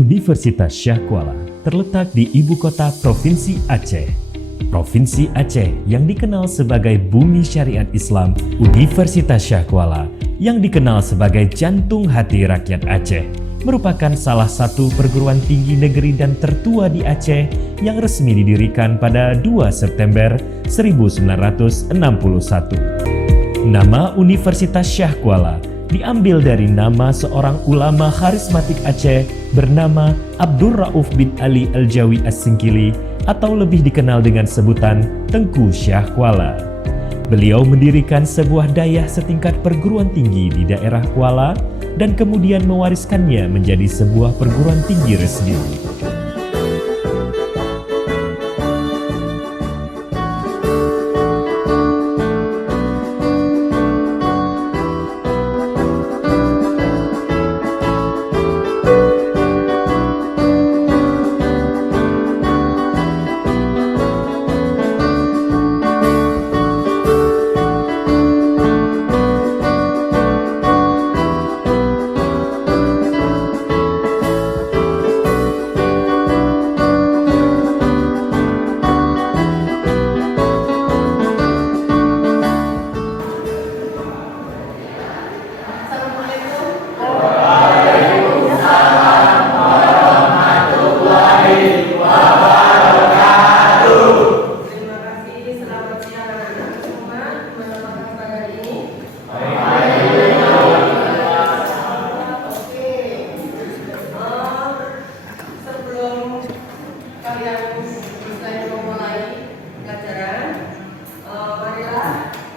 Universitas Syah Kuala terletak di ibu kota Provinsi Aceh. Provinsi Aceh yang dikenal sebagai bumi syariat Islam, Universitas Syah Kuala yang dikenal sebagai jantung hati rakyat Aceh, merupakan salah satu perguruan tinggi negeri dan tertua di Aceh yang resmi didirikan pada 2 September 1961. Nama Universitas Syah Kuala diambil dari nama seorang ulama karismatik Aceh bernama Abdul Rauf bin Ali Al-Jawi As-Singkili atau lebih dikenal dengan sebutan Tengku Syah Kuala. Beliau mendirikan sebuah dayah setingkat perguruan tinggi di daerah Kuala dan kemudian mewariskannya menjadi sebuah perguruan tinggi resmi.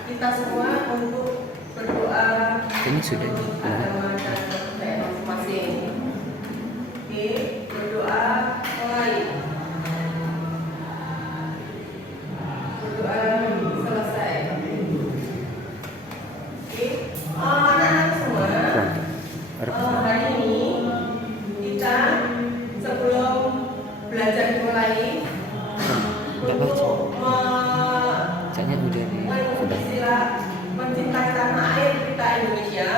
Kita semua untuk berdoa Ini sudah agama dan daerah masing-masing. Oke, berdoa mulai. Berdoa selesai. Oke, anak-anak semua. Hari ini kita sebelum belajar dimulai untuk mencintai tanah air kita Indonesia,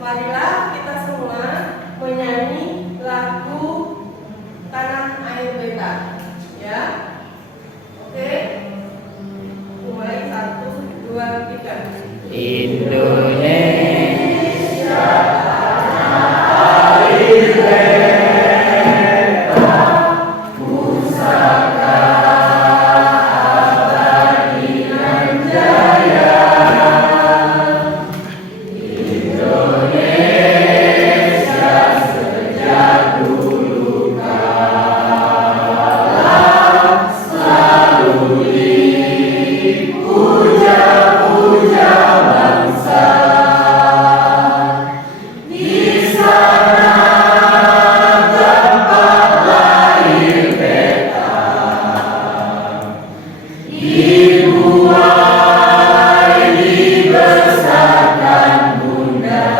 marilah kita semua menyanyi lagu Tanah Air Beta, ya. Oke, mulai 1, 2, 3. Indonesia tanah air beta, pusaka abadi nan jaya. Indonesia sejak dulu kala selalu dipuja-puja bangsa. Di sana tempat lahir beta, dibuai dibesarkan bunda,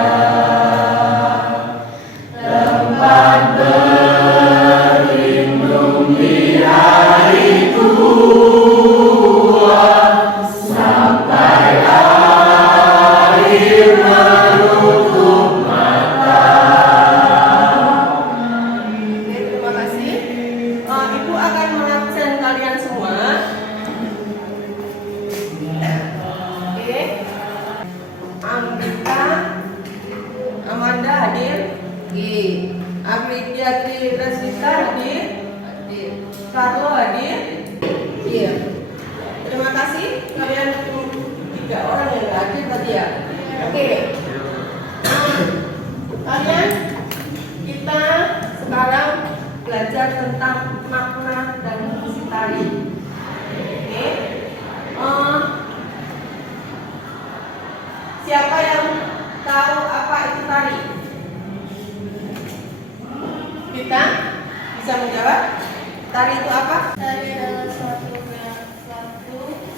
tempat berlindung di hari tua, sampai akhir menutup mata. Oke, terima kasih. Ibu akan mengabsen kalian semua. Oke. Ambika, Amanda hadir. Apridiatri Resita hadir. Carlo hadir. Iya. Terima kasih kalian 3 orang yang nggak hadir tadi ya. Oke. Kalian kita sekarang belajar tentang makna dan fungsi tari. Oke. Siapa yang tahu apa itu tari? Kita bisa menjawab. Tari itu apa? Tari adalah suatu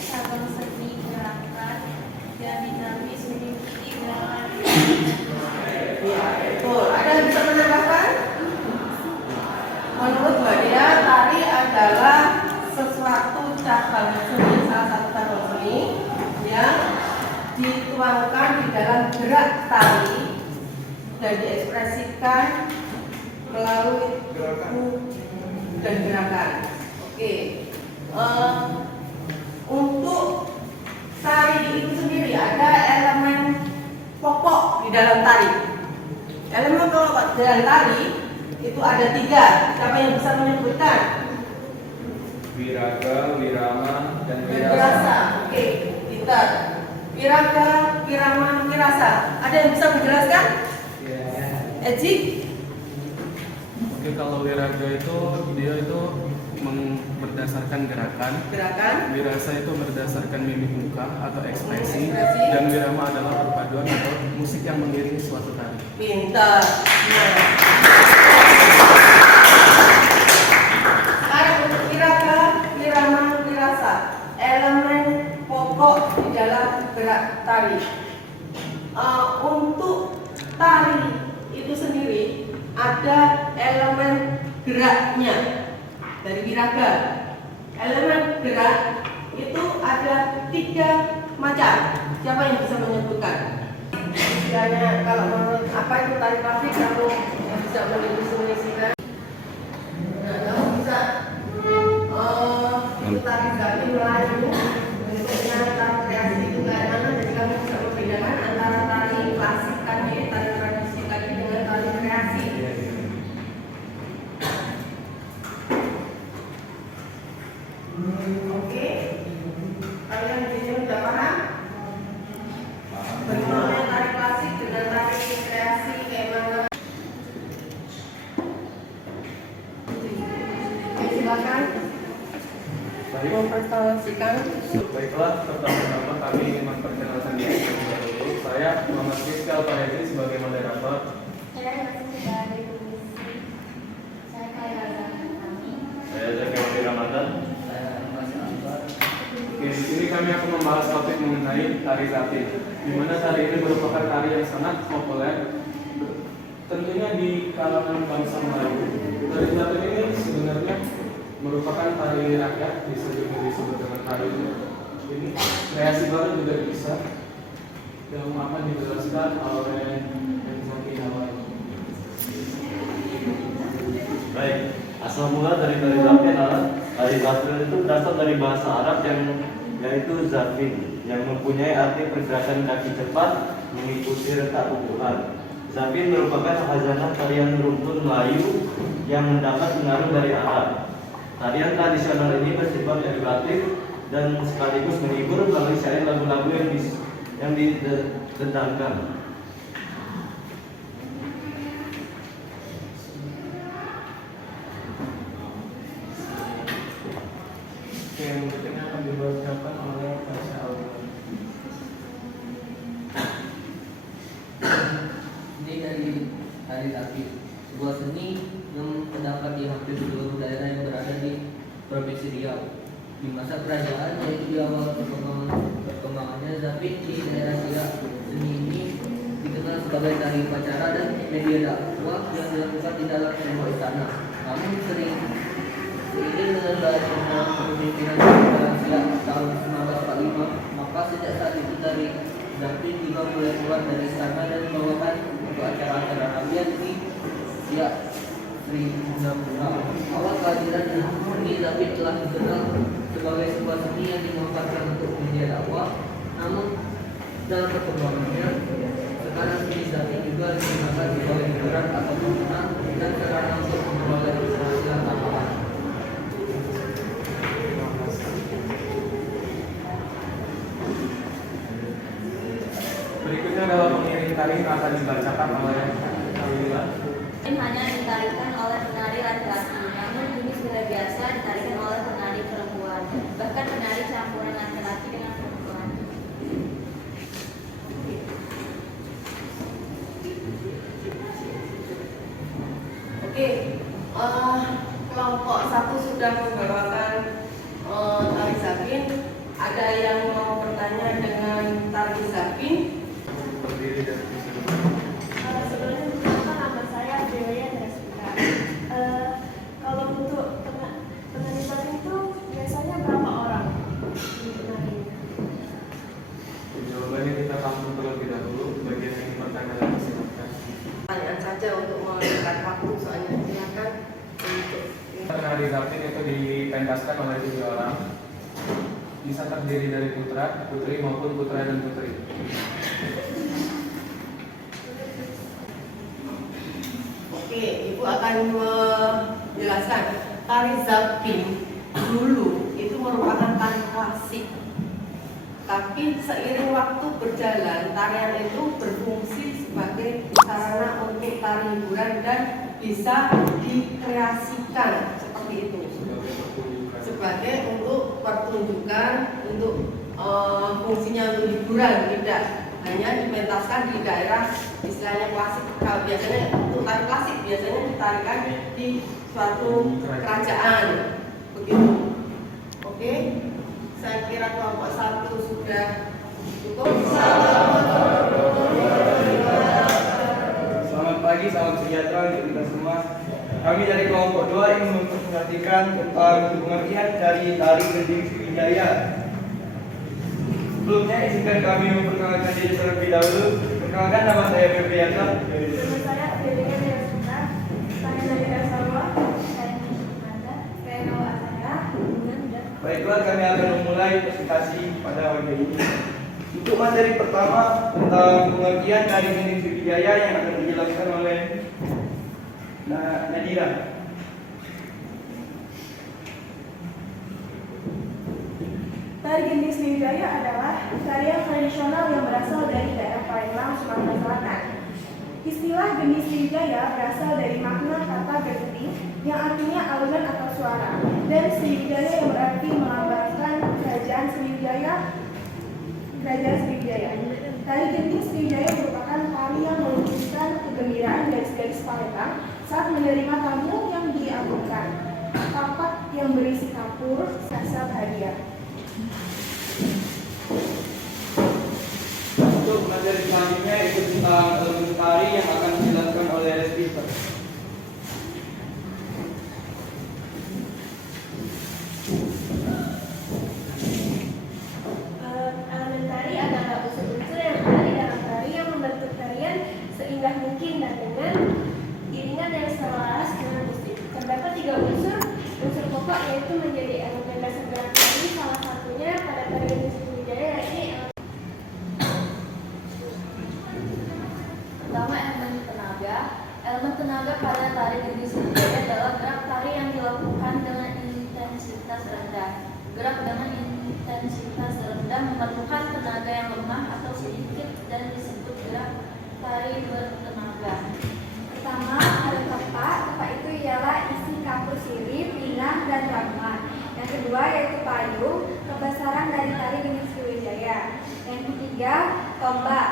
cabang seni gerakan yang dinamis mengikuti gerakan adalah gerak tari dan diekspresikan melalui gerakan dan gerakan. Oke. Untuk tari itu sendiri ada elemen pokok di dalam tari. Elemen pokok dalam tari itu ada 3. Siapa yang bisa menyebutkan? Wiraga, wirama, dan wirasa. Wirasa. Oke, pintar. Wiraga, wirama, wirasa. Ada yang bisa menjelaskan? Ejik? Oke, kalau wiraga itu dia itu berdasarkan gerakan. Wirasa itu berdasarkan mimik muka atau ekspresi. Dan wirama adalah perpaduan atau musik yang mengiringi suatu tari. Pintar. Sekarang untuk wiraga, wirama, wirasa, elemen pokok di dalam gerak tari. Untuk tari itu sendiri ada elemen geraknya dari wiraga. Elemen gerak itu ada 3 macam. Siapa yang bisa menyebutkan? Istilahnya kalau menurut apa itu tari klasik, kamu yang bisa mendefinisikan. Nah, kamu bisa itu tari Zakin Melayu bentuknya tari kreasi itu kayak mana, jadi kamu bisa membedakan antara tari klasik tadi, tari tradisi tadi dengan tari kreasi. Oke, kalian di sini sudah paham? Bagaimana tari klasik dengan tari kreasi kayak mana? Silakan mempresentasikan. Baiklah, pertama-tama kami ingin memperkenalkan diri terlebih dahulu. Saya Muhammad Rizky Alfarezi sebagai moderator. Saya masih sebagai komisi. Saya Khairul Rahmi. Saya Zaki Ramadan. Oke, di sini kami akan membahas topik mengenai tari Zapin, di mana tari ini merupakan tari yang sangat populer, tentunya di kalangan bangsa Melayu. Tari Zapin ini sebenarnya merupakan tari rakyat, disebut dengan tari ini kreasi baru juga bisa, yang akan dijelaskan oleh Zaki Hawai. Baik, asal mula dari tari Zapin adalah tari Zapin itu berasal dari bahasa Arab yaitu Zapin, yang mempunyai arti pergerakan kaki cepat mengikuti retak pukulan. Zapin merupakan khazanah tarian rumpun Melayu yang mendapat pengaruh dari Arab. Tarian tradisional ini bersifat edukatif dan sekaligus menghibur melalui syair lagu-lagu yang didendangkan. Oke, yang berikutnya akan dibacakan oleh Pasha Alwan. Ini dari tari Zapin, sebuah seni yang terdapat di hampir seluruh daerah yang berada di Provinsi Riau. Di masa kerajaan, yaitu di awal perkembangannya Zapin di daerah Siak, seni ini dikenal sebagai tari upacara dan media dakwah yang dilakukan di dalam sebuah istana. Namun seiring dengan berakhirnya kepemimpinan kerajaan Siak tahun 1945, maka sejak saat itu tari Zapin juga mulai keluar dari istana dan dibawakan untuk acara-acara rakyat di Siak. Awal kehadiran seni Zapin telah dikenal sebagai sebuah seni yang dimanfaatkan untuk media dakwah. Namun dalam perkembangannya, sekarang seni Zapin juga digunakan sebagai hiburan atau permainan dan sarana untuk memperoleh penghasilan tambahan. Berikutnya adalah pengiring tari yang akan dibacakan oleh Alila. Hanya ditarikan oleh penari laki-laki, namun ini sudah biasa ditarikan oleh penari perempuan, bahkan penari campuran laki-laki dengan perempuan. Oke, kelompok 1 sudah membawakan tari Zapin. Ada yang mau bertanya dengan tari Zapin? Berdiri dan bisa Sebelumnya perkenalkan, nama saya Dewa Tresvita. Kalau untuk penari Zapin itu biasanya berapa orang di penari? jawabannya kita tampung terlebih dahulu. Pertanyaan saja untuk meningkat waktu, soalnya silakan untuk Penari Zapin itu dipentaskan oleh 7 orang. Bisa terdiri dari putra, putri maupun putra dan putri. Oke, Ibu akan menjelaskan tari Zapin dulu itu merupakan tari klasik. Tapi seiring waktu berjalan, tarian itu berfungsi sebagai sarana untuk tari hiburan dan bisa dikreasikan seperti itu. Sebagai untuk pertunjukan, untuk fungsinya untuk hiburan, tidak hanya dipentaskan di daerah istilahnya klasik. Kalau biasanya untuk tari klasik biasanya ditarikan di suatu kerajaan, begitu. Oke, saya kira kelompok 1 sudah cukup. Selamat pagi, salam sejahtera untuk kita semua. Kami dari kelompok 2 ingin memperhatikan tentang pengertian dari tari gending Sriwijaya. Sebelumnya izinkan kami memperkenalkan diri terlebih dahulu. Perkenalkan, nama saya Febriansa. Nama saya Federica Derasuta. Saya dari Rasawa. Saya Nanda. Saya Nawa Asaya. Baiklah, kami akan memulai presentasi pada hari ini. Untuk materi pertama tentang pengertian tari gending Sriwijaya yang akan dijelaskan oleh Nadira. Tari gending Sriwijaya adalah tarian tradisional yang berasal dari daerah Palembang, Sumatera Selatan. Istilah gending Sriwijaya berasal dari makna kata gending yang artinya alunan atau suara, dan Sriwijaya yang berarti melambangkan kerajaan Sriwijaya. Tari gending Sriwijaya merupakan tari yang melukiskan kegembiraan gadis-gadis Palembang saat menerima tamu yang diagungkan. Tapak yang berisi kapur, rasa bahagia. Untuk materi selanjutnya itu tentang elemen tari yang akan dijelaskan oleh Restifer. Elemen tari adalah unsur-unsur yang ada di dalam tari yang membentuk tarian seindah mungkin dan dengan iringan yang selaras dengan musik. Terdapat 3 unsur pokok yaitu menjadi elemen dasar gerak tari. Salah satunya pada tari gending Sriwijaya yakni Pertama, elemen tenaga. Elemen tenaga pada tari gending Sriwijaya adalah gerak tari yang dilakukan dengan intensitas rendah. Gerak dengan intensitas rendah memerlukan tenaga yang lemah atau sedikit dan disebut gerak tari bertenaga. pertama ada tepak. Tepak itu ialah isi kapur sirip, pinang, dan ramuan. Yang kedua yaitu payung, kebesaran dari tari gending Sriwijaya. Yang ketiga tombak.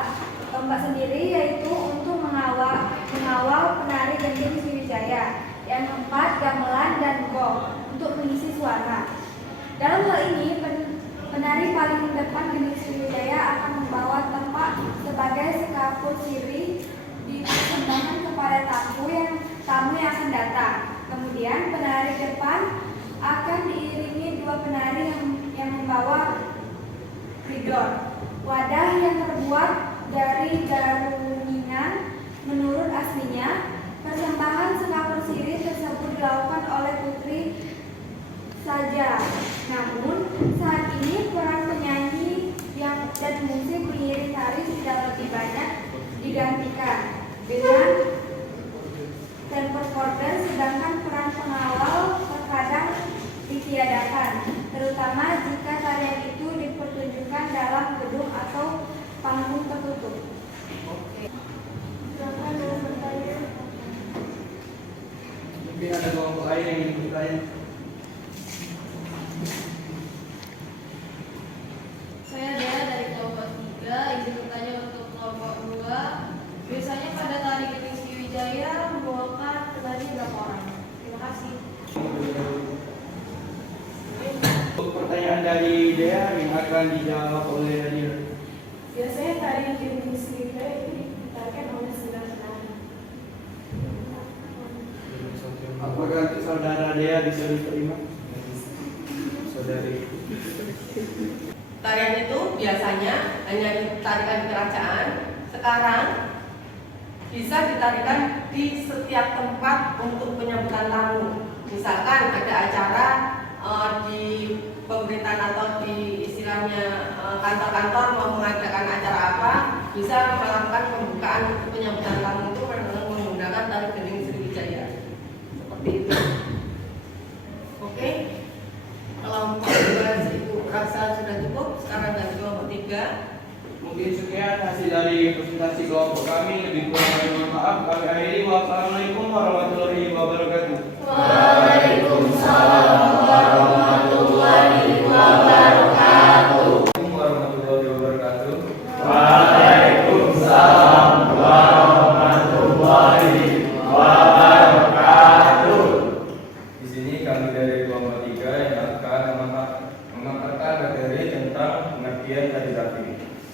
Tombak sendiri yaitu untuk mengawal penari gending Sriwijaya. Yang keempat gamelan dan gong untuk mengisi suara. Dalam hal ini penari paling depan gending Sriwijaya akan membawa tepak sebagai sekapur sirip dipersembahkan kepada tamu yang akan datang. Kemudian penari depan akan diiringi 2 penari yang membawa ridor, wadah yang terbuat dari jaruningan. Menurut aslinya, persembahan sekapur sirip tersebut dilakukan oleh putri saja. Namun saat ini peran penyanyi dan musik pengiring tari sudah lebih banyak digantikan dengan tempercorder, sedangkan peran pengawal terkadang ditiadakan, terutama jika tarian itu dipertunjukkan dalam gedung atau panggung tertutup. Silakan dengan bertanya. Mungkin ada kelompok lain yang ingin bertanya. Saya Dea dari kelompok 3, izin bertanya untuk kelompok 2. Biasanya pada tari gending Sriwijaya membawakan penari berapa orang? Terima kasih. Untuk pertanyaan dari Dea yang akan dijawab oleh Nadia. Biasanya tari gending Sriwijaya itu ditarikan oleh 9 penari. Apakah untuk saudara Dea bisa diterima? Saudari. Tarian itu biasanya hanya ditarikan di kerajaan. Sekarang bisa ditarikan di setiap tempat untuk penyambutan tamu. Misalkan ada acara di pemerintahan atau di istilahnya kantor-kantor mau mengadakan acara apa, bisa melakukan pembukaan penyambutan tamu itu menggunakan tari gending Sriwijaya seperti itu. Oke, kelompok 2 Ibu rasa sudah cukup. Sekarang dari kelompok 3. Mungkin sekian hasil dari presentasi kelompok kami. Lebih kurang mohon maaf. Kami akhiri. Wassalamualaikum warahmatullahi wabarakatuh. Waalaikumsalam warahmatullahi wabarakatuh. Warahmatullahi wabarakatuh. Waalaikumsalam warahmatullahi wabarakatuh. Di sini kami dari kelompok 3 yang akan memaparkan materi tentang pengertian tari Zapin.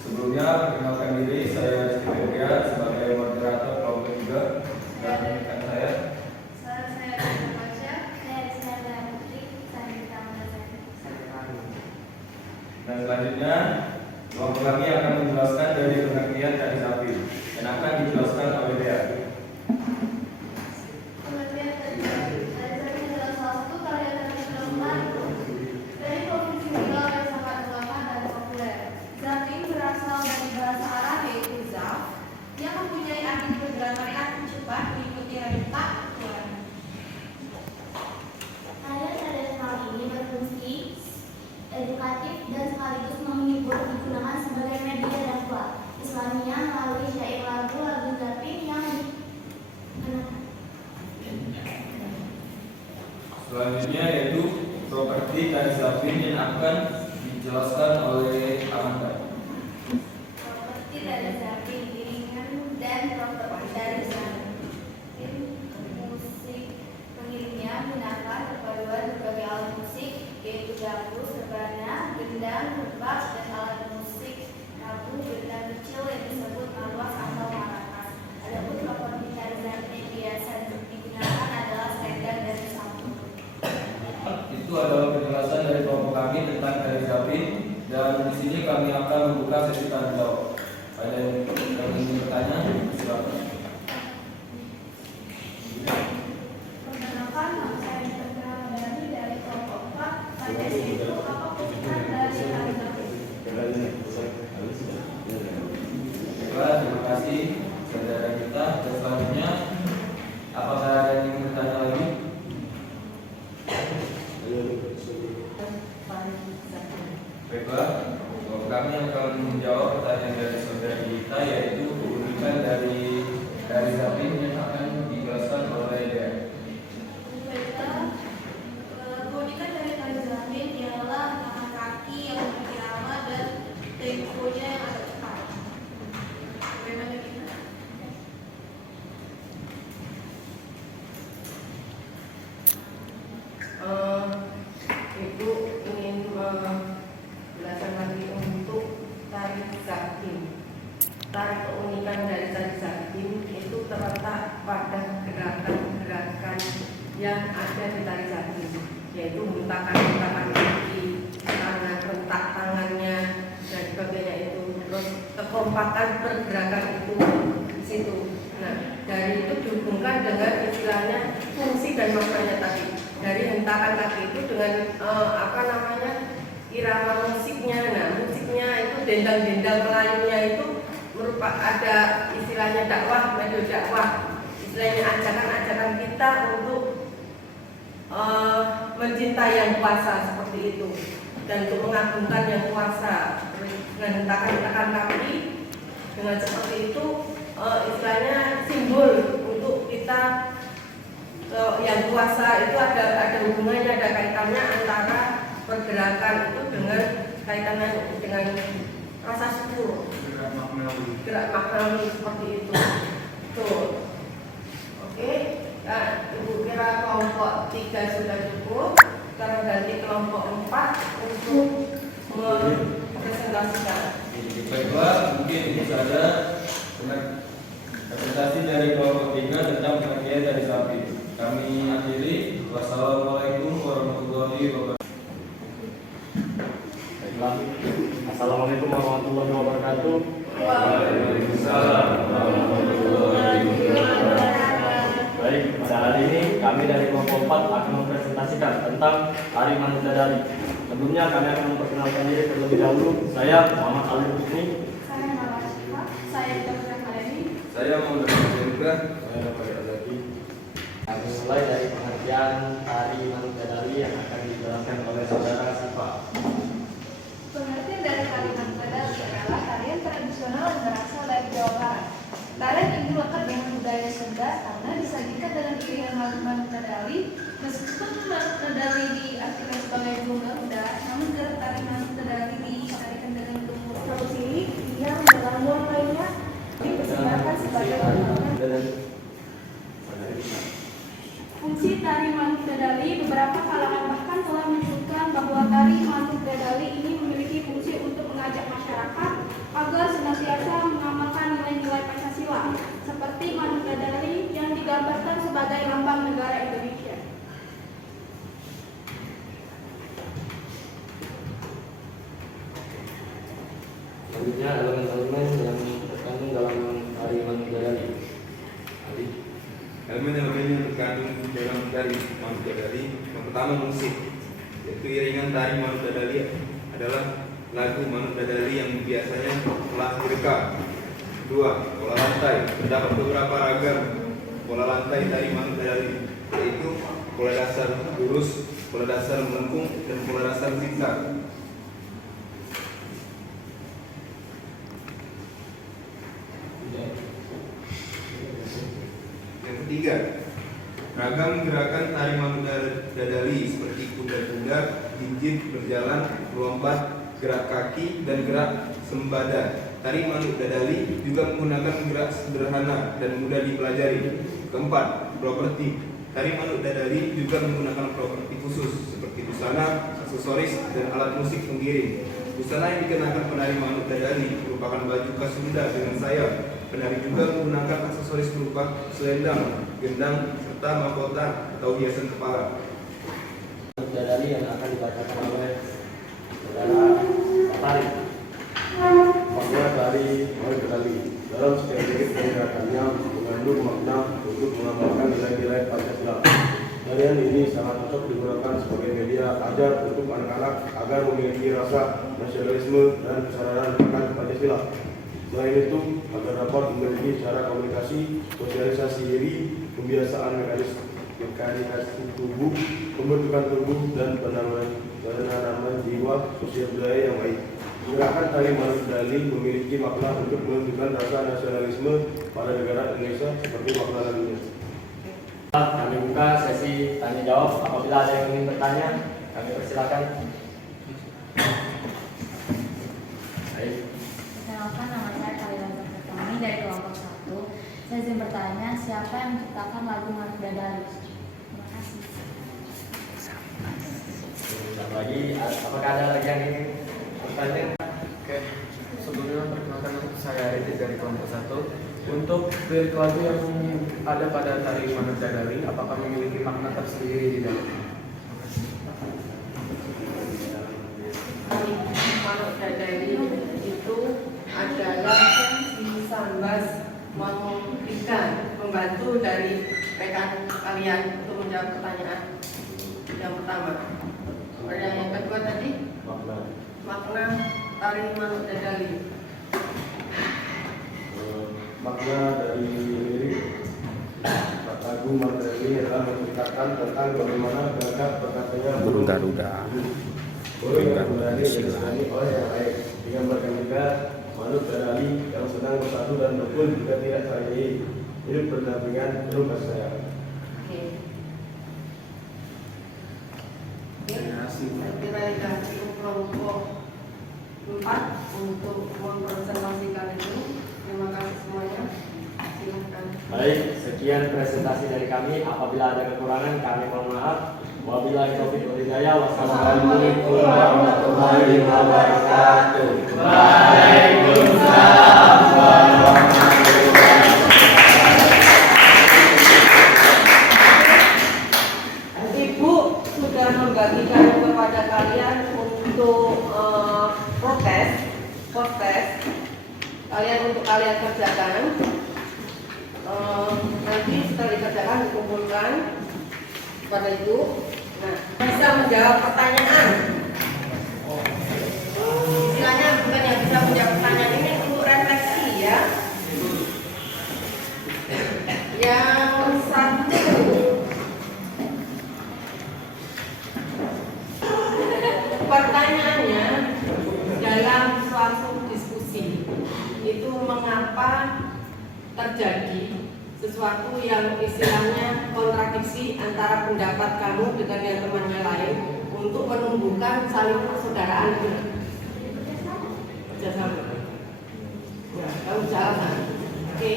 Sebelumnya, perkenalkan diri, saya Rizky Febrian sebagai moderator kelompok 3 dan rekan saya. Saya Baca, saya Rizka Putri, saya Rita Mazani. Dan selanjutnya, kelompok kami akan menjelaskan dari pengertian tari Zapin dan akan dijelaskan oleh Dea. Pengertian tari Zapin adalah salah satu karya tradisional Melayu dari provinsi Riau yang sangat terkenal dan populer. Zapin berasal dari bahasa Arab yaitu zaf, yang mempunyai arti pergerakan kaki cepat mengikuti rentak tuan. Karya tradisional ini berfungsi edukatif dan sekaligus menghibur, digunakan sebagai media dakwah Islamiyah melalui syair lagu Zapin yang Selanjutnya yaitu properti tari Zapin yang akan dijelaskan oleh Amanda. properti dari Zapin, iringan dan properti dari Zapin. Musik pengiringnya menggunakan perpaduan berbagai alat musik yaitu dapur, rebana, gendang, rebak, dan alat musik tabu gendang kecil yang disebut marwas atau marakas. Adapun properti tari Zapin yang biasa digunakan adalah selendang dan sapu. Itu adalah penjelasan dari kelompok kami tentang tari Zapin, dan di sini kami akan membuka sesi tanya jawab. Ada yang ingin bertanya? Silakan. Perkenalkan, nama saya Rizka dari kelompok 4. Pada itu apa kebutuhan dari tari Zapin? Baiklah, terima kasih saudara kita. Dan selanjutnya, apakah ada yang ingin bertanya lagi? Baiklah, kami akan menjawab pertanyaan dari saudara kita, yaitu keunikan dari Zapin yang akan dijelaskan oleh Dea. Keunikan dari tari Zapin ialah tangan kaki yang memiliki irama dan temponya yang agak cepat. Bagaimana kita? Ibu ingin menjelaskan lagi untuk tari Zapin. Tari keunikan dari tari Zapin itu terletak pada gerakan-gerakan yang ada di tari Zapin, yaitu hentakan-hentakan kaki, tangan, rentak tangannya, dan sebagainya itu. Terus kekompakan pergerakan itu di situ. Nah, dari itu dihubungkan dengan istilahnya fungsi dan maknanya tadi. Dari hentakan kaki itu dengan irama musiknya. Nah, musiknya itu dendang-dendang Melayunya itu merupakan ada istilahnya dakwah, metode dakwah. Istilahnya ajakan-ajakan kita untuk mencintai yang kuasa seperti itu, dan untuk mengagungkan yang kuasa. Dengan hentakan kaki dengan seperti itu istilahnya simbol untuk kita yang kuasa itu ada hubungannya, ada kaitannya antara pergerakan itu dengan kaitannya dengan rasa syukur, gerak maknawi seperti itu. Tuh, oke. Nah, Ibu kira kelompok 3 sudah cukup. Sekarang ganti kelompok 4 untuk mempresentasikan. Baiklah, mungkin ini saja presentasi dari kelompok 3 tentang pengertian tari Zapin. Kami akhiri. Wassalamualaikum warahmatullahi wabarakatuh. Baiklah. Assalamualaikum warahmatullahi wabarakatuh. Waalaikumsalam warahmatullahi wabarakatuh. keempat akan mempresentasikan tentang tari Manuk Dadali. Sebelumnya kami akan memperkenalkan diri terlebih dahulu. Saya Muhammad Ali Husni. Saya Mala Syifa. Saya Dr. Maleni. Saya Muhammad Hendra. Saya Rafael Azaki. Kami mulai dari pengertian tari Manuk Dadali yang akan dijelaskan oleh saudara Syifa. Pengertian dari tari Manuk Dadali adalah tarian tradisional yang berasal dari Jawa Barat. Tarian ini lekat dengan budaya Sunda karena disajikan dengan iringan lagu Manuk Dadali. Meskipun Manuk Dadali diartikan sebagai burung Garuda, namun gerak tari Manuk Dadali ditarikan dengan bentuk prosili yang dalam ruang lainnya dipersembahkan sebagai ornamen. Fungsi tari Manuk Dadali, beberapa kalangan bahkan telah menyebutkan bahwa tari Manuk Dadali ini memiliki fungsi untuk mengajak masyarakat agar senantiasa mengamalkan nilai-nilai Pancasila, seperti Manuk Dadali yang digambarkan sebagai lambang negara Indonesia. Selanjutnya elemen-elemen yang terkandung dalam tari Manuk Dadali. Elemen-elemen yang terkandung dalam tari Manuk Dadali, yang pertama musik, yaitu iringan tari Manuk Dadali adalah lagu Manuk Dadali yang biasanya telah direkam. Kedua, pola lantai. Terdapat beberapa ragam pola lantai tari Manuk Dadali, yaitu pola dasar lurus, pola dasar melengkung, dan pola dasar zigzag. Yang ketiga, ragam gerakan tari Manuk Dadali seperti kuda-kuda, jinjit, berjalan, melompat, gerak kaki, dan gerak sembada. Tari Manuk Dadali juga menggunakan gerak sederhana dan mudah dipelajari. Keempat, properti. Tari Manuk Dadali juga menggunakan properti khusus seperti busana, aksesoris, dan alat musik pengiring. Busana yang dikenakan penari Manuk Dadali merupakan baju khas Sunda dengan sayap. Penari juga menggunakan aksesoris berupa selendang, gendang, serta mahkota atau hiasan kepala. Manuk Dadali yang akan dibacakan oleh saudara Tari. Makna dari Manuk Dadali dalam setiap lirik dan gerakannya mengandung makna untuk mengamalkan nilai-nilai Pancasila. Tarian ini sangat cocok digunakan sebagai media ajar untuk anak-anak agar memiliki rasa nasionalisme dan kesadaran akan Pancasila. Selain itu, agar dapat memiliki cara komunikasi, sosialisasi diri, pembiasaan mekanisasi tubuh, pembentukan tubuh, dan penanaman jiwa sosial budaya yang baik. Gerakan tari Manuk Dadali memiliki makna untuk menunjukkan rasa nasionalisme pada negara Indonesia seperti makna lagunya. Kami buka sesi tanya jawab. Apabila ada yang ingin bertanya, kami persilakan. Baik. Perkenalkan, nama saya Kalila Pertami dari kelompok 1. Saya ingin bertanya, siapa yang menciptakan lagu Manuk Dadali? Terima kasih. Sebentar lagi, apakah ada lagi yang ingin bertanya? Oke, sebelumnya perkenalkan saya Riti dari kelompok 1. Untuk lirik lagu yang ada pada tari Manuk Dadali, apakah memiliki makna tersendiri di dalamnya? Tari Manuk Dadali itu adalah si Sambas memberikan membantu dari rekan kalian untuk menjawab pertanyaan yang pertama. Kemudian yang kedua tadi makna tari Manuk Dadali. Makna dari lirik lagu Manuk Dadali adalah menceritakan tentang bagaimana gagah perkatanya burung Garuda. Burung Garuda disegani oleh yang lain. Digambarkan juga Manuk Dadali yang sedang bersatu dan rukun juga tidak saling hidup berdampingan penuh kasih sayang. Oke. Saya kira dikasih kelompok 4 untuk mempresentasikan itu. Terima kasih semuanya. Silakan. Baik, sekian presentasi dari kami. Apabila ada kekurangan, kami mohon maaf. Wabillahi taufiq wal hidayah. Wassalamualaikum warahmatullahi wabarakatuh. Waalaikumsalam warahmatullahi wabarakatuh. Ibu sudah membagikan kepada kalian untuk proses untuk kalian kerjakan. Nanti setelah dikerjakan dikumpulkan pada itu. Nah, bisa menjawab pertanyaan. Istilahnya bukan yang bisa menjawab pertanyaan ini untuk refleksi ya. Yang satu, pertanyaannya dalam suatu diskusi itu mengapa terjadi sesuatu yang istilahnya kontradiksi antara pendapat kamu dengan yang temannya lain untuk menumbuhkan saling persaudaraan itu kerjasama. Ya, kamu jalan. Oke.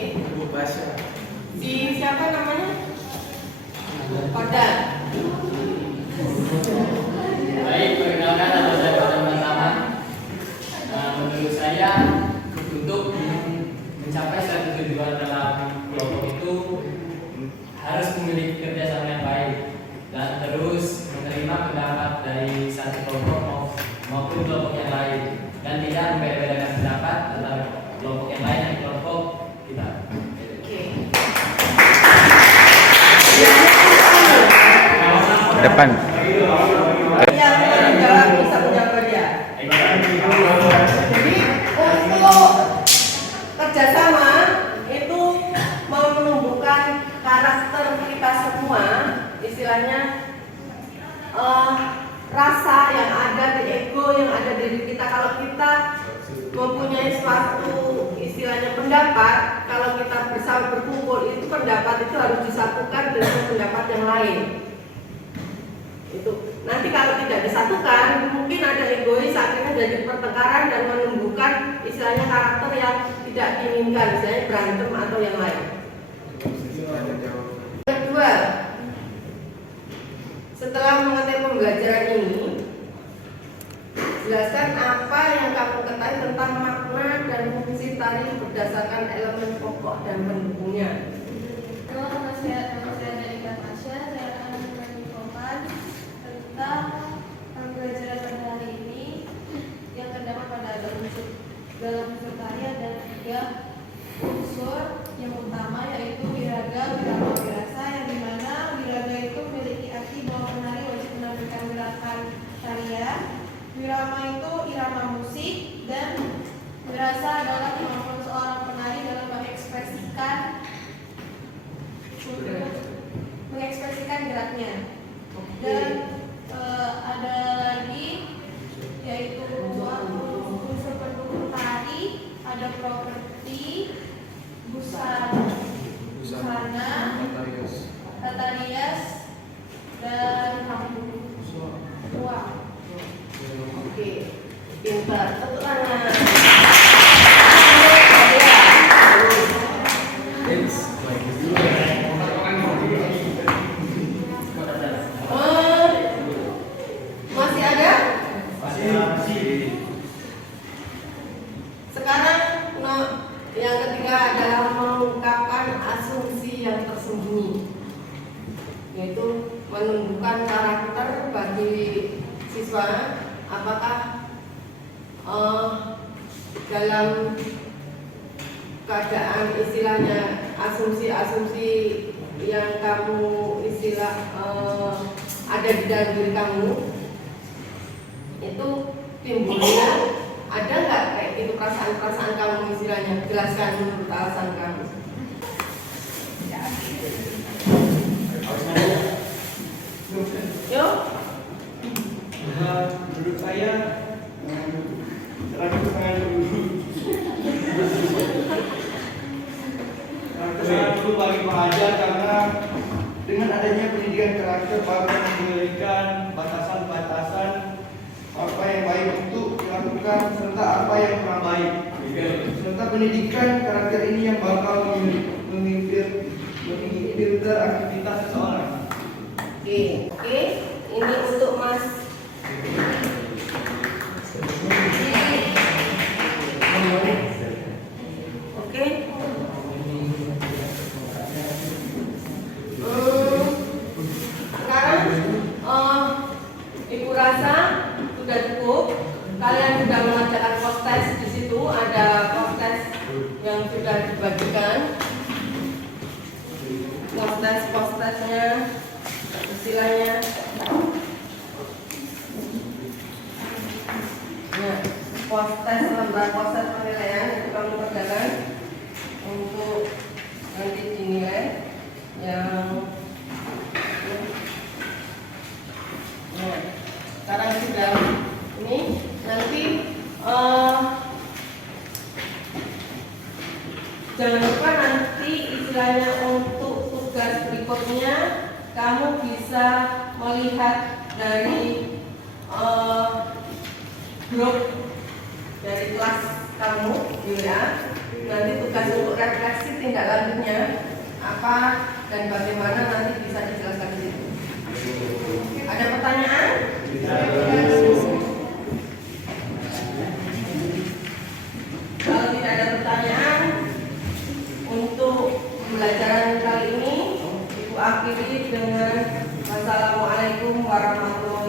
Si siapa namanya? Padahal. Baik, perkenalkan nama saya Padahal Masaman. Menurut saya untuk mencapai suatu tujuan dalam kelompok itu harus memiliki kerjasama yang baik dan terus menerima pendapat dari satu kelompok maupun kelompok yang lain dan tidak membeda-bedakan pendapat antara kelompok yang lain dan kelompok kita. Depan. Yang menjawab bisa menjawab dia. Jadi untuk kerjasama itu mau menumbuhkan karakter kita semua, istilahnya rasa yang ada di ego yang ada di diri kita. Kalau kita mempunyai suatu istilahnya pendapat, kalau kita bersama berkumpul itu pendapat itu harus disatukan dengan pendapat yang lain. Itu nanti kalau tidak disatukan mungkin ada egois, akhirnya jadi pertengkaran dan menumbuhkan istilahnya karakter yang tidak diinginkan, misalnya berantem atau yang lain. Kedua, setelah mengerti pembelajaran ini, jelaskan apa yang kamu ketahui tentang makna dan fungsi tari berdasarkan elemen pokok dan pendukungnya. Nama saya dari Katasya. Saya akan menginfokan tentang pembelajaran pada hari ini yang terdapat pada dalam unsur tari ada 3 unsur. Yang utama yaitu wiraga, wirama, wirasa, yang dimana wiraga itu memiliki arti bahwa penari wajib menampilkan gerakan tarian. Wirama itu irama musik, dan wirasa adalah kemampuan seorang penari dalam mengekspresikan geraknya. Dan ada lagi yaitu unsur pendukung tari, ada properti, busana, tata rias, dan uang. Oke, pintar. Tepuk tangan. Masih ada? Masih. Sekarang yang ketiga adalah mengungkapkan asumsi yang tersembunyi, yaitu menumbuhkan karakter bagi siswa. Apakah dalam keadaan istilahnya asumsi-asumsi yang kamu ada di dalam diri kamu itu timbulnya ada nggak kayak itu perasaan-perasaan kamu, istilahnya jelaskan menurut alasan kamu. Yuk. Menurut saya terakhir sangat dulu bagi pengajar, karena dengan adanya pendidikan karakter baru mengendalikan batasan-batasan apa yang baik untuk dilakukan serta apa yang kurang baik, serta pendidikan karakter ini yang bakal memfilter aktivitas seseorang. Oke, ini untuk Mas. Oke. Sekarang Ibu rasa sudah cukup. Kalian sudah mengerjakan post-test. Di situ ada post-test yang sudah dibagikan. Post-testnya istilahnya tes lembar proses penilaian itu kamu kerjakan untuk nanti dinilai yang sekarang sudah ini nanti jangan lupa nanti istilahnya untuk tugas berikutnya kamu bisa melihat dari grup dari kelas kamu ya. Nanti tugas untuk refleksi tindak lanjutnya apa dan bagaimana nanti bisa dijelaskan di situ. Ada pertanyaan? Kalau tidak ada pertanyaan untuk pembelajaran kali ini, Ibu akhiri dengan wassalamualaikum warahmatullahi wabarakatuh.